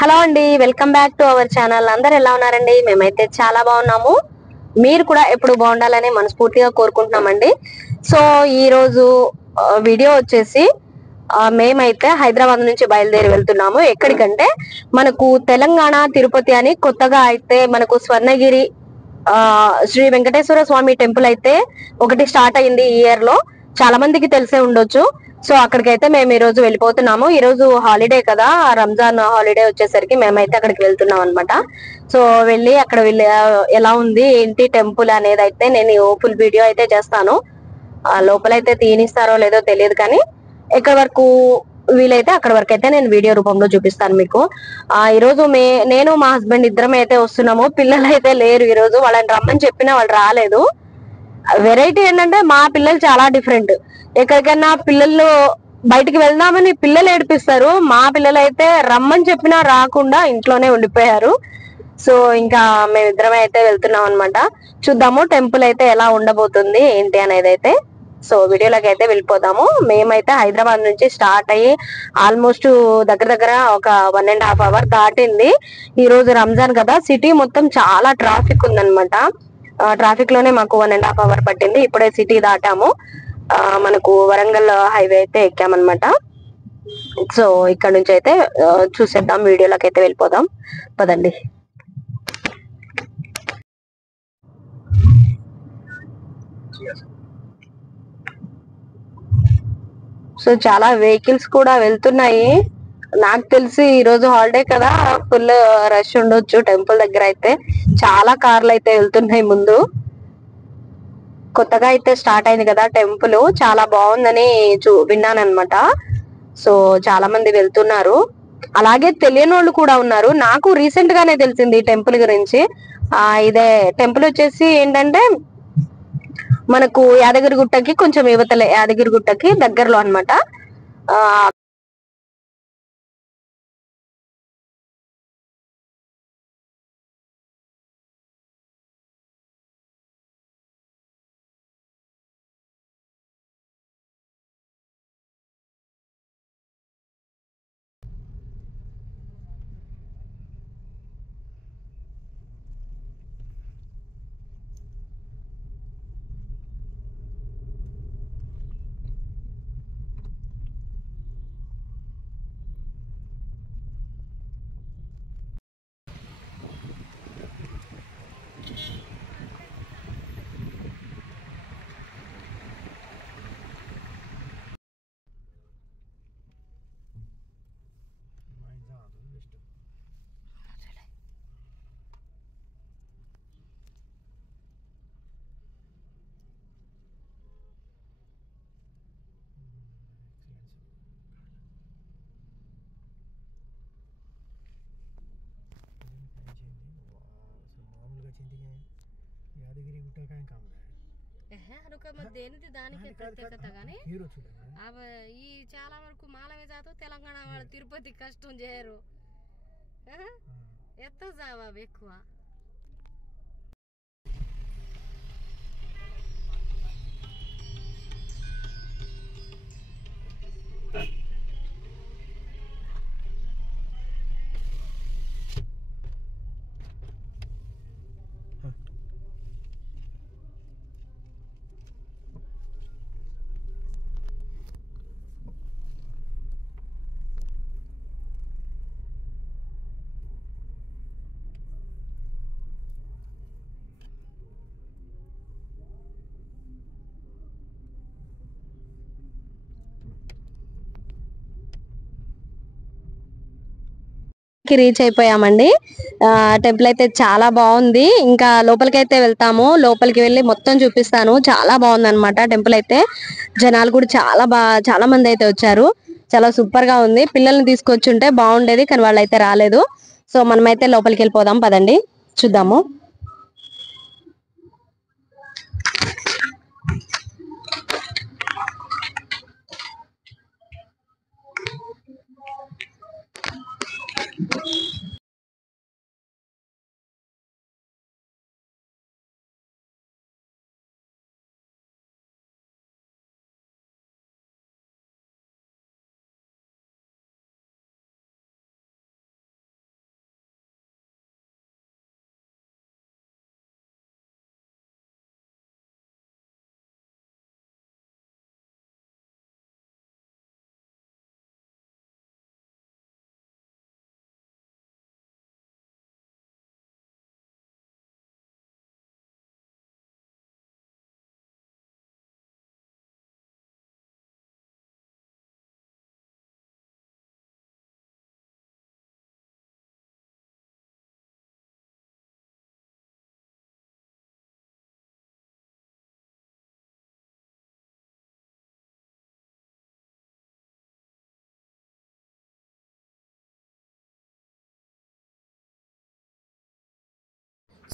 Hello అండి, welcome back to our channel. అందరు ఎలా ఉన్నారండి? మేమైతే చాలా బాగున్నాము. మీరు కూడా ఎప్పుడు బాగుండాలని మనస్ఫూర్తిగా కోరుకుంటున్నామండి. సో ఈ రోజు వీడియో వచ్చేసి మేమైతే హైదరాబాద్ నుంచి బయలుదేరి వెళ్తున్నాము. ఎక్కడికంటే మనకు తెలంగాణ తిరుపతి అని కొత్తగా అయితే మనకు స్వర్ణగిరి శ్రీ వెంకటేశ్వర స్వామి టెంపుల్ అయితే ఒకటి స్టార్ట్ అయింది ఈ ఇయర్ లో. చాలా మందికి తెలిసే ఉండొచ్చు. సో అక్కడికైతే మేము ఈ రోజు వెళ్ళిపోతున్నాము. ఈ రోజు హాలిడే కదా, రంజాన్ హాలిడే వచ్చేసరికి మేమైతే అక్కడికి వెళ్తున్నాం అనమాట. సో వెళ్ళి అక్కడ వెళ్ళి ఎలా ఉంది ఏంటి టెంపుల్ అనేది అయితే నేను ఫుల్ వీడియో అయితే చేస్తాను. లోపలైతే తీనిస్తారో లేదో తెలియదు, కానీ ఎక్కడి వరకు వీలైతే అక్కడ వరకు అయితే నేను వీడియో రూపంలో చూపిస్తాను మీకు. ఈ రోజు నేను మా హస్బెండ్ ఇద్దరం అయితే వస్తున్నాము. పిల్లలు అయితే లేరు ఈ రోజు. వాళ్ళని రమ్మని చెప్పినా వాళ్ళు రాలేదు. వెరైటీ ఏంటంటే మా పిల్లలు చాలా డిఫరెంట్. ఎక్కడికైనా పిల్లలు బయటికి వెళ్దామని పిల్లలు ఏడిపిస్తారు. మా పిల్లలు అయితే రమ్మని చెప్పినా రాకుండా ఇంట్లోనే ఉండిపోయారు. సో ఇంకా మేమిద్దరమే అయితే వెళ్తున్నాం అనమాట. చూద్దాము టెంపుల్ అయితే ఎలా ఉండబోతుంది ఏంటి అనేది అయితే. సో వీడియోలోకి అయితే వెళ్ళిపోదాము. మేమైతే హైదరాబాద్ నుంచి స్టార్ట్ అయ్యి ఆల్మోస్ట్ దగ్గర దగ్గర ఒక 1.5 అవర్ దాటింది. ఈ రోజు రంజాన్ కదా, సిటీ మొత్తం చాలా ట్రాఫిక్ ఉందన్నమాట. ట్రాఫిక్ లోనే మాకు 1.5 అవర్ పట్టింది. ఇప్పుడే సిటీ దాటాము. మనకు వరంగల్ హైవే అయితే ఎక్కామన్నమాట. సో ఇక్కడ నుంచి అయితే చూసేద్దాం, వీడియోలోకి అయితే వెళ్ళిపోదాం పదండి. సో చాలా వెహికల్స్ కూడా వెళ్తున్నాయి. నాకు తెలిసి ఈ రోజు హాలిడే కదా, ఫుల్ రష్ ఉండొచ్చు టెంపుల్ దగ్గర అయితే. చాలా కార్లు అయితే వెళ్తున్నాయి ముందు. కొత్తగా అయితే స్టార్ట్ అయింది కదా టెంపుల్, చాలా బాగుందని విన్నాను అనమాట. సో చాలా మంది వెళ్తున్నారు. అలాగే తెలియని వాళ్ళు కూడా ఉన్నారు. నాకు రీసెంట్ గానే తెలిసింది ఈ టెంపుల్ గురించి. ఇదే టెంపుల్ వచ్చేసి ఏంటంటే మనకు యాదగిరిగుట్టకి కొంచెం యువతలే, యాదగిరిగుట్టకి దగ్గరలో అనమాట. ఆ यादगिरी गुट्टा का काम है దేనిది దానికే ప్రత్యేకత గానీ ఈ చాలా వరకు మాలవే జాతో తెలంగాణ వాళ్ళు తిరుపతి కష్టం చేయరు. ఎత్త జావా ఎక్కువ రీచ్ అయిపోయామండి. టెంపుల్ అయితే చాలా బాగుంది. ఇంకా లోపలికి అయితే వెళ్తాము. లోపలికి వెళ్ళి మొత్తం చూపిస్తాను. చాలా బాగుంది అనమాట టెంపుల్ అయితే. జనాలు కూడా చాలా మంది అయితే వచ్చారు. చాలా సూపర్ గా ఉంది. పిల్లల్ని తీసుకొచ్చుంటే బాగుండేది, కానీ వాళ్ళు అయితే రాలేదు. సో మనమైతే లోపలికి వెళ్ళిపోదాం పదండి, చూద్దాము.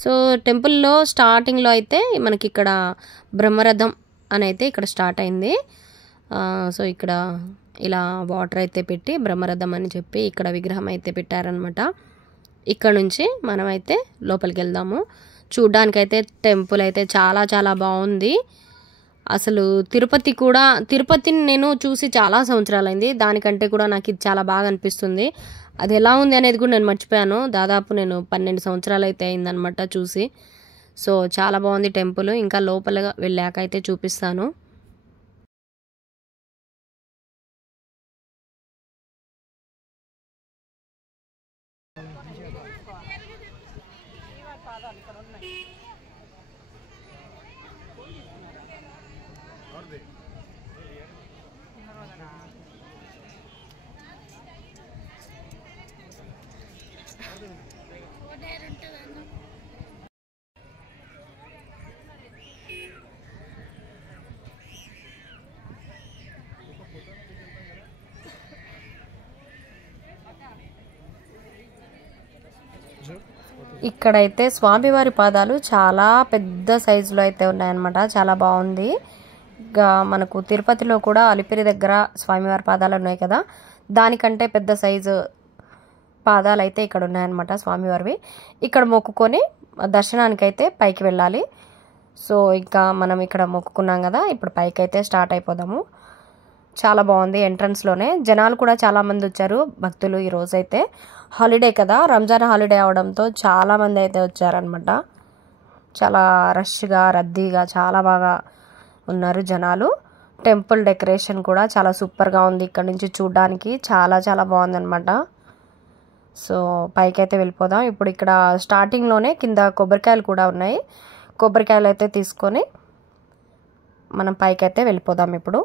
సో టెంపుల్లో స్టార్టింగ్లో అయితే మనకి ఇక్కడ బ్రహ్మరథం అని అయితే ఇక్కడ స్టార్ట్ అయింది. సో ఇక్కడ ఇలా వాటర్ అయితే పెట్టి బ్రహ్మరథం అని చెప్పి ఇక్కడ విగ్రహం అయితే పెట్టారనమాట. ఇక్కడ నుంచి మనం అయితే లోపలికి వెళ్దాము. చూడ్డానికైతే టెంపుల్ అయితే చాలా చాలా బాగుంది. అసలు తిరుపతిని నేను చూసి చాలా సంవత్సరాలైంది. దానికంటే కూడా నాకు ఇది చాలా బాగా అనిపిస్తుంది. అది ఎలా ఉంది అనేది కూడా నేను మర్చిపోయాను. దాదాపు నేను 12 సంవత్సరాలు అయితే అయిందనమాట చూసి. సో చాలా బాగుంది టెంపుల్. ఇంకా లోపల వెళ్ళాక అయితే చూపిస్తాను. ఇక్కడైతే స్వామివారి పాదాలు చాలా పెద్ద సైజులో అయితే ఉన్నాయన్నమాట. చాలా బాగుంది. ఇంకా మనకు తిరుపతిలో కూడా అలిపిరి దగ్గర స్వామివారి పాదాలు ఉన్నాయి కదా, దానికంటే పెద్ద సైజు పాదాలు అయితే ఇక్కడ ఉన్నాయన్నమాట స్వామివారివి. ఇక్కడ మొక్కుకొని దర్శనానికైతే పైకి వెళ్ళాలి. సో ఇంకా మనం ఇక్కడ మొక్కుకున్నాం కదా, ఇప్పుడు పైకి అయితే స్టార్ట్ అయిపోదాము. చాలా బాగుంది. ఎంట్రన్స్లోనే జనాలు కూడా చాలామంది వచ్చారు భక్తులు. ఈరోజైతే హాలిడే కదా, రంజాన్ హాలిడే అవడంతో చాలామంది అయితే వచ్చారనమాట. చాలా రష్గా రద్దీగా చాలా బాగా ఉన్నారు జనాలు. టెంపుల్ డెకరేషన్ కూడా చాలా సూపర్గా ఉంది. ఇక్కడ నుంచి చూడడానికి చాలా చాలా బాగుందన్నమాట. సో పైకి అయితే వెళ్ళిపోదాం. ఇప్పుడు ఇక్కడ స్టార్టింగ్లోనే కింద కొబ్బరికాయలు కూడా ఉన్నాయి. కొబ్బరికాయలు అయితే తీసుకొని మనం పైకి అయితే వెళ్ళిపోదాం ఇప్పుడు.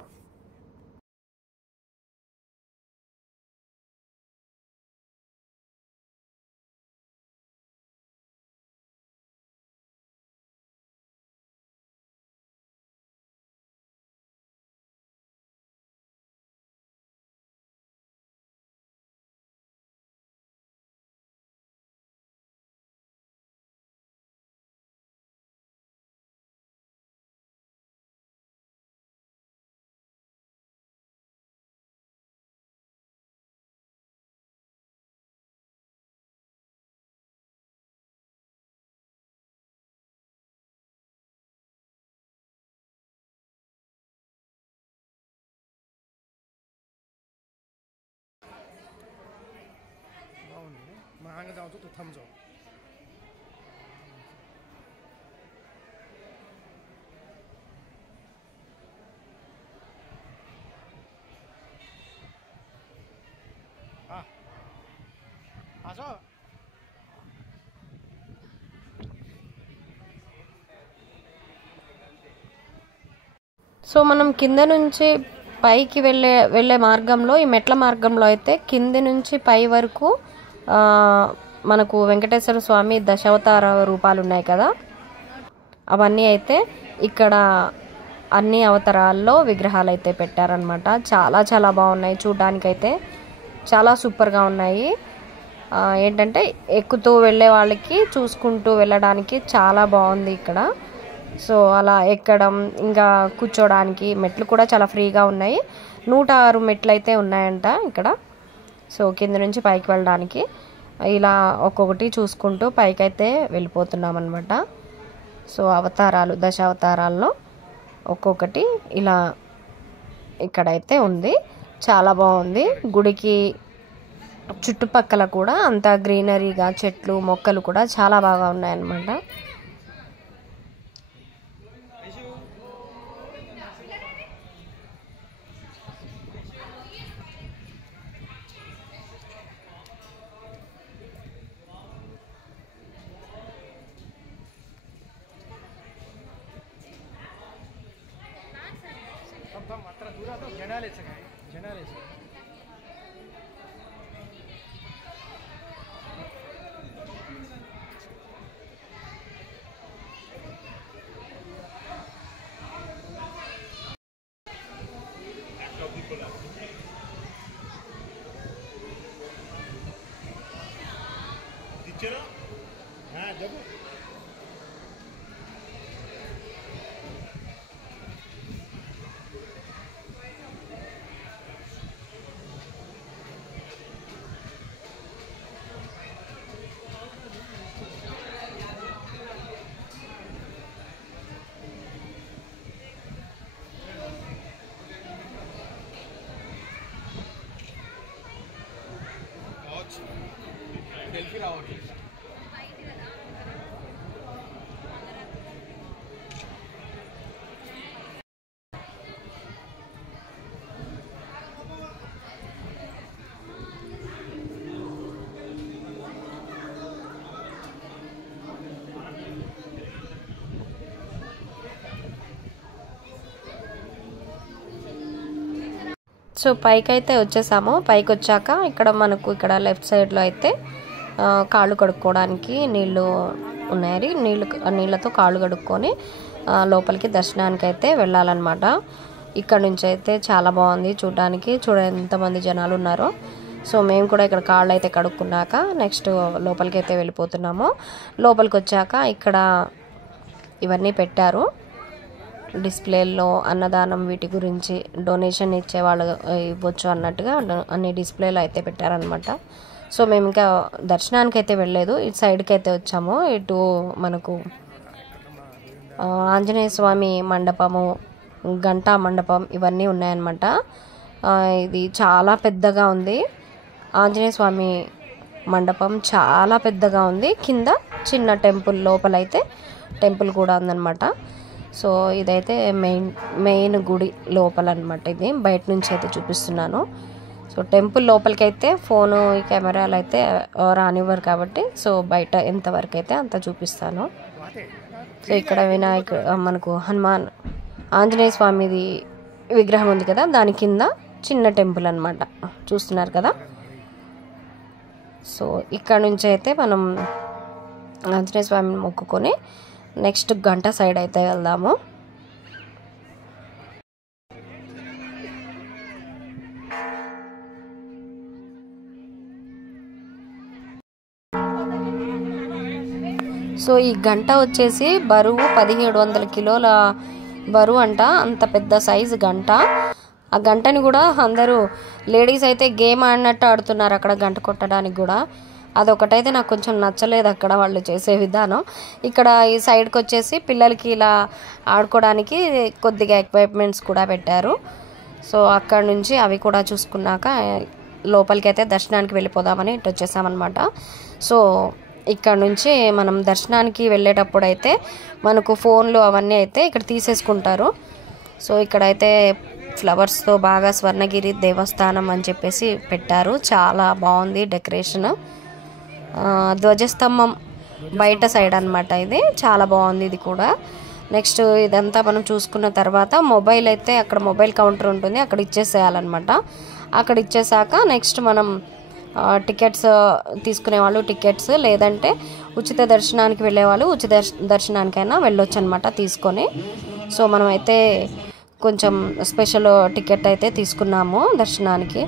mahanga जाओ तो थम जाओ. हाँ आ जाओ. సో మనం కింద నుంచి పైకి వెళ్ళే మార్గంలో, ఈ మెట్ల మార్గంలో అయితే కింది నుంచి పై వరకు మనకు వెంకటేశ్వర స్వామి దశావతార రూపాలు ఉన్నాయి కదా, అవన్నీ అయితే ఇక్కడ అన్ని అవతారాల్లో విగ్రహాలు అయితే పెట్టారనమాట. చాలా చాలా బాగున్నాయి. చూడ్డానికైతే చాలా సూపర్గా ఉన్నాయి. ఏంటంటే ఎక్కుతూ వెళ్ళే వాళ్ళకి చూసుకుంటూ వెళ్ళడానికి చాలా బాగుంది ఇక్కడ. సో అలా ఎక్కడం ఇంకా కూర్చోడానికి మెట్లు కూడా చాలా ఫ్రీగా ఉన్నాయి. 106 మెట్లు అయితే ఉన్నాయంట ఇక్కడ. సో కింద నుంచి పైకి వెళ్ళడానికి ఇలా ఒక్కొక్కటి చూసుకుంటూ పైకైతే వెళ్ళిపోతున్నాం అనమాట. సో అవతారాలు, దశావతారాల్లో ఒక్కొక్కటి ఇలా ఇక్కడైతే ఉంది. చాలా బాగుంది. గుడికి చుట్టుపక్కల కూడా అంతా గ్రీనరీగా చెట్లు మొక్కలు కూడా చాలా బాగా ఉన్నాయన్నమాట. मात्र दूर आता घेण्यालेच काय घेण्यालेच. हाँ जब సో పైకి అయితే వచ్చేసాము. పైకి వచ్చాక ఇక్కడ లెఫ్ట్ సైడ్లో అయితే కాళ్ళు కడుక్కోవడానికి నీళ్ళు ఉన్నాయి. నీళ్ళతో కాళ్ళు కడుక్కొని లోపలికి దర్శనానికి అయితే వెళ్ళాలన్నమాట. ఇక్కడ నుంచి అయితే చాలా బాగుంది చూడడానికి. ఎంతమంది జనాలు ఉన్నారో. సో మేము కూడా ఇక్కడ కాళ్ళు అయితే కడుక్కున్నాక నెక్స్ట్ లోపలికి అయితే వెళ్ళిపోతున్నాము. లోపలికి వచ్చాక ఇక్కడ ఇవన్నీ పెట్టారు డిస్ప్లేల్లో, అన్నదానం వీటి గురించి, డొనేషన్ ఇచ్చేవాళ్ళు ఇవ్వచ్చు అన్నట్టుగా అన్ని డిస్ప్లేలు అయితే పెట్టారనమాట. సో మేము ఇంకా దర్శనానికి అయితే వెళ్ళలేదు, ఇటు సైడ్కి అయితే వచ్చాము. ఇటు మనకు ఆంజనేయ స్వామి మండపము, గంటా మండపం ఇవన్నీ ఉన్నాయన్నమాట. ఇది చాలా పెద్దగా ఉంది. ఆంజనేయ స్వామి మండపం చాలా పెద్దగా ఉంది. కింద చిన్న టెంపుల్, లోపలైతే టెంపుల్ కూడా ఉందన్నమాట. సో ఇదైతే మెయిన్ గుడి లోపల అనమాట. ఇది బయట నుంచి అయితే చూపిస్తున్నాను. సో టెంపుల్ లోపలికి అయితే ఫోను కెమెరాలు అయితే రానివ్వరు కాబట్టి సో బయట ఎంతవరకు అయితే అంత చూపిస్తాను. సో ఇక్కడ మనకు హనుమాన్ ఆంజనేయ స్వామిది విగ్రహం ఉంది కదా, దాని కింద చిన్న టెంపుల్ అనమాట, చూస్తున్నారు కదా. సో ఇక్కడ నుంచి అయితే మనం ఆంజనేయ స్వామిని మొక్కుకొని నెక్స్ట్ గంట సైడ్ అయితే వెళ్దాము. సో ఈ గంట వచ్చేసి బరువు 1700 కిలోల బరువు అంట. అంత పెద్ద సైజు గంట. ఆ గంటని కూడా అందరూ లేడీస్ అయితే గేమ్ ఆడినట్టు ఆడుతున్నారు అక్కడ గంట కొట్టడానికి కూడా. అదొకటైతే నాకు కొంచెం నచ్చలేదు అక్కడ వాళ్ళు చేసే విధానం. ఇక్కడ ఈ సైడ్కి వచ్చేసి పిల్లలకి ఇలా ఆడుకోవడానికి కొద్దిగా ఎక్విప్మెంట్స్ కూడా పెట్టారు. సో అక్కడ నుంచి అవి కూడా చూసుకున్నాక లోపలికి అయితే దర్శనానికి వెళ్ళిపోదామని ఇటు వచ్చేసామన్నమాట. సో ఇక్కడ నుంచి మనం దర్శనానికి వెళ్ళేటప్పుడు అయితే మనకు ఫోన్లు అవన్నీ అయితే ఇక్కడ తీసేసుకుంటారు. సో ఇక్కడైతే ఫ్లవర్స్తో బాగా స్వర్ణగిరి దేవస్థానం అని చెప్పేసి పెట్టారు. చాలా బాగుంది డెకరేషన్. ధ్వజస్తంభం బయట సైడ్ అనమాట. ఇది చాలా బాగుంది ఇది కూడా. నెక్స్ట్ ఇదంతా మనం చూసుకున్న తర్వాత మొబైల్ అయితే అక్కడ మొబైల్ కౌంటర్ ఉంటుంది, అక్కడ ఇచ్చేసేయాలన్నమాట. అక్కడ ఇచ్చేసాక నెక్స్ట్ మనం టికెట్స్ తీసుకునే వాళ్ళు టికెట్స్, లేదంటే ఉచిత దర్శనానికి వెళ్ళే వాళ్ళు ఉచిత దర్శనానికైనా వెళ్ళొచ్చు అనమాట తీసుకొని. సో మనమైతే కొంచెం స్పెషల్ టికెట్ అయితే తీసుకున్నాము దర్శనానికి.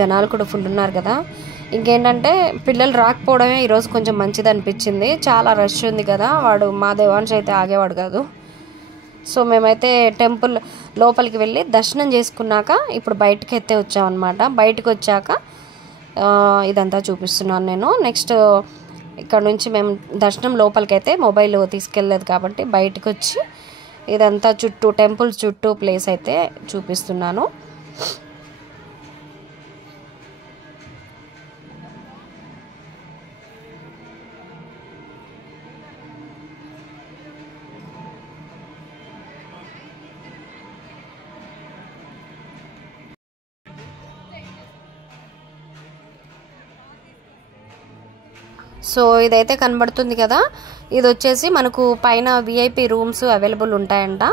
జనాలు కూడా ఫుల్ ఉన్నారు కదా. ఇంకేంటంటే పిల్లలు రాకపోవడమే ఈరోజు కొంచెం మంచిది అనిపించింది. చాలా రష్ ఉంది కదా, వాడు మా దేవాంశ్ అయితే ఆగేవాడు కాదు. సో మేమైతే టెంపుల్ లోపలికి వెళ్ళి దర్శనం చేసుకున్నాక ఇప్పుడు బయటకు అయితే వచ్చామన్నమాట. బయటకు వచ్చాక ఇదంతా చూపిస్తున్నాను నేను. నెక్స్ట్ ఇక్కడ నుంచి మేము దర్శనం లోపలికి అయితే మొబైల్ తీసుకెళ్ళలేదు కాబట్టి బయటకు వచ్చి ఇదంతా చుట్టూ టెంపుల్ చుట్టూ ప్లేస్ అయితే చూపిస్తున్నాను. సో ఇదైతే కనబడుతుంది కదా, ఇది వచ్చేసి మనకు పైన విఐపి రూమ్స్ అవైలబుల్ ఉంటాయంట.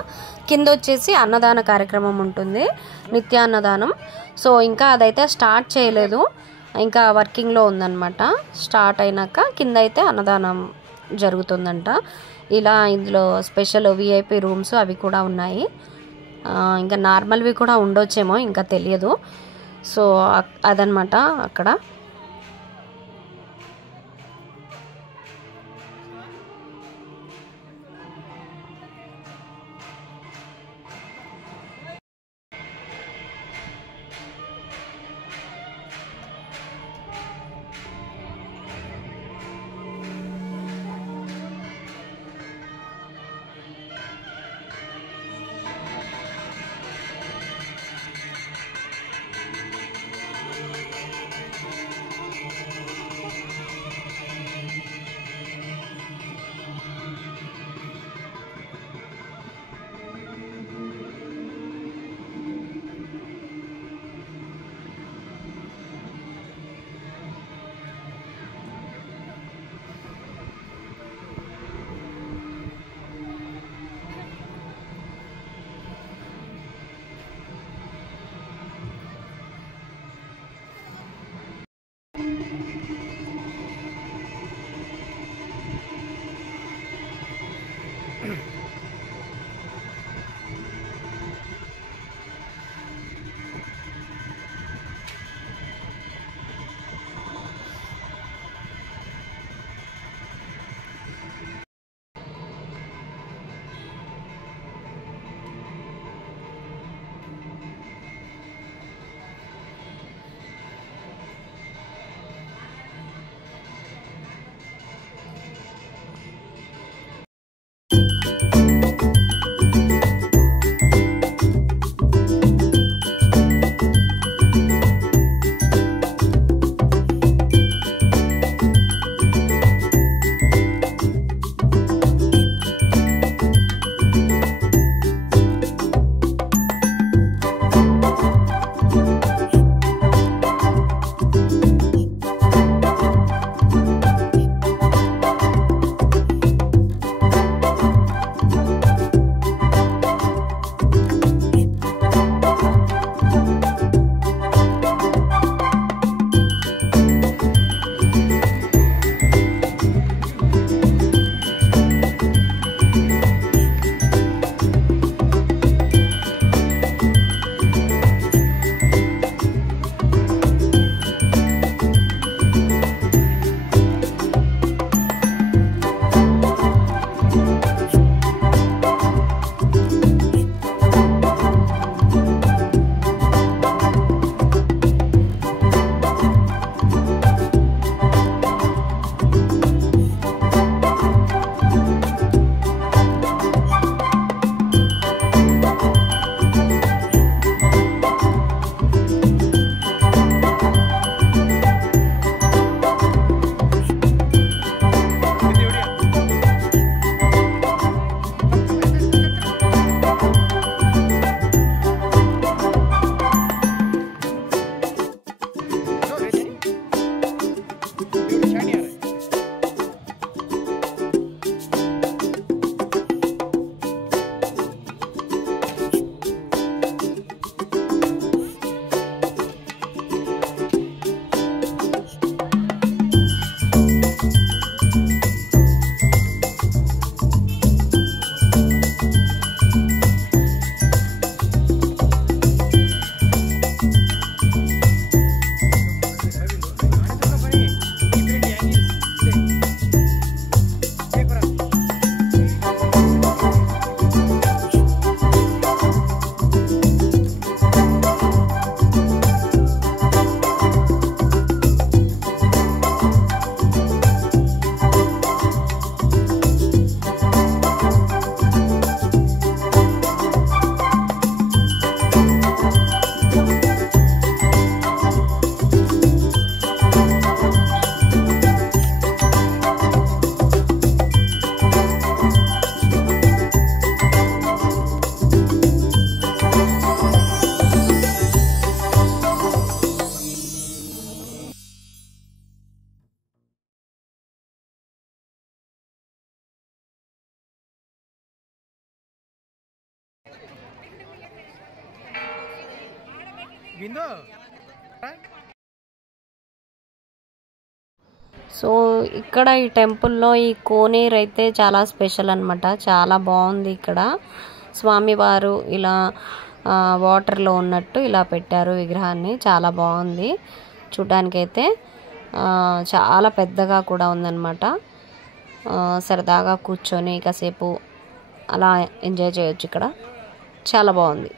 కింద వచ్చేసి అన్నదాన కార్యక్రమం ఉంటుంది, నిత్యాన్నదానం. సో ఇంకా అదైతే స్టార్ట్ చేయలేదు, ఇంకా వర్కింగ్లో ఉందన్నమాట. స్టార్ట్ అయినాక కింద అయితే అన్నదానం జరుగుతుందంట. ఇలా ఇందులో స్పెషల్ విఐపి రూమ్స్ అవి కూడా ఉన్నాయి. ఇంకా నార్మల్వి కూడా ఉండొచ్చేమో, ఇంకా తెలియదు. సో అదనమాట అక్కడ. సో ఇక్కడ ఈ టెంపుల్లో ఈ కోనేరు అయితే చాలా స్పెషల్ అన్నమాట. చాలా బాగుంది. ఇక్కడ స్వామివారు ఇలా వాటర్లో ఉన్నట్టు ఇలా పెట్టారు విగ్రహాన్ని. చాలా బాగుంది చూడ్డానికైతే. చాలా పెద్దగా కూడా ఉందన్నమాట. సరదాగా కూర్చొని కాసేపు అలా ఎంజాయ్ చేయొచ్చు. ఇక్కడ చాలా బాగుంది.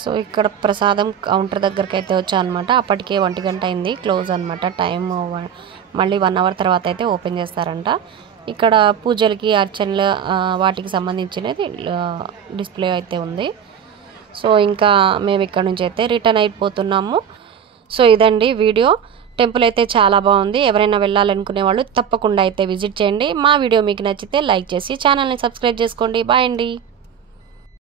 సో ఇక్కడ ప్రసాదం కౌంటర్ దగ్గరికి అయితే వచ్చా అనమాట. అప్పటికే 1 గంట అయింది, క్లోజ్ అనమాట. టైం మళ్ళీ 1 అవర్ తర్వాత అయితే ఓపెన్ చేస్తారంట. ఇక్కడ పూజలకి అర్చనలు వాటికి సంబంధించినది డిస్ప్లే అయితే ఉంది. సో ఇంకా మేము ఇక్కడ నుంచి అయితే రిటర్న్ అయిపోతున్నాము. సో ఇదండి వీడియో. టెంపుల్ అయితే చాలా బాగుంది. ఎవరైనా వెళ్ళాలనుకునే వాళ్ళు తప్పకుండా అయితే విజిట్ చేయండి. మా వీడియో మీకు నచ్చితే లైక్ చేసి ఛానల్ని సబ్స్క్రైబ్ చేసుకోండి. బాయ్ అండి.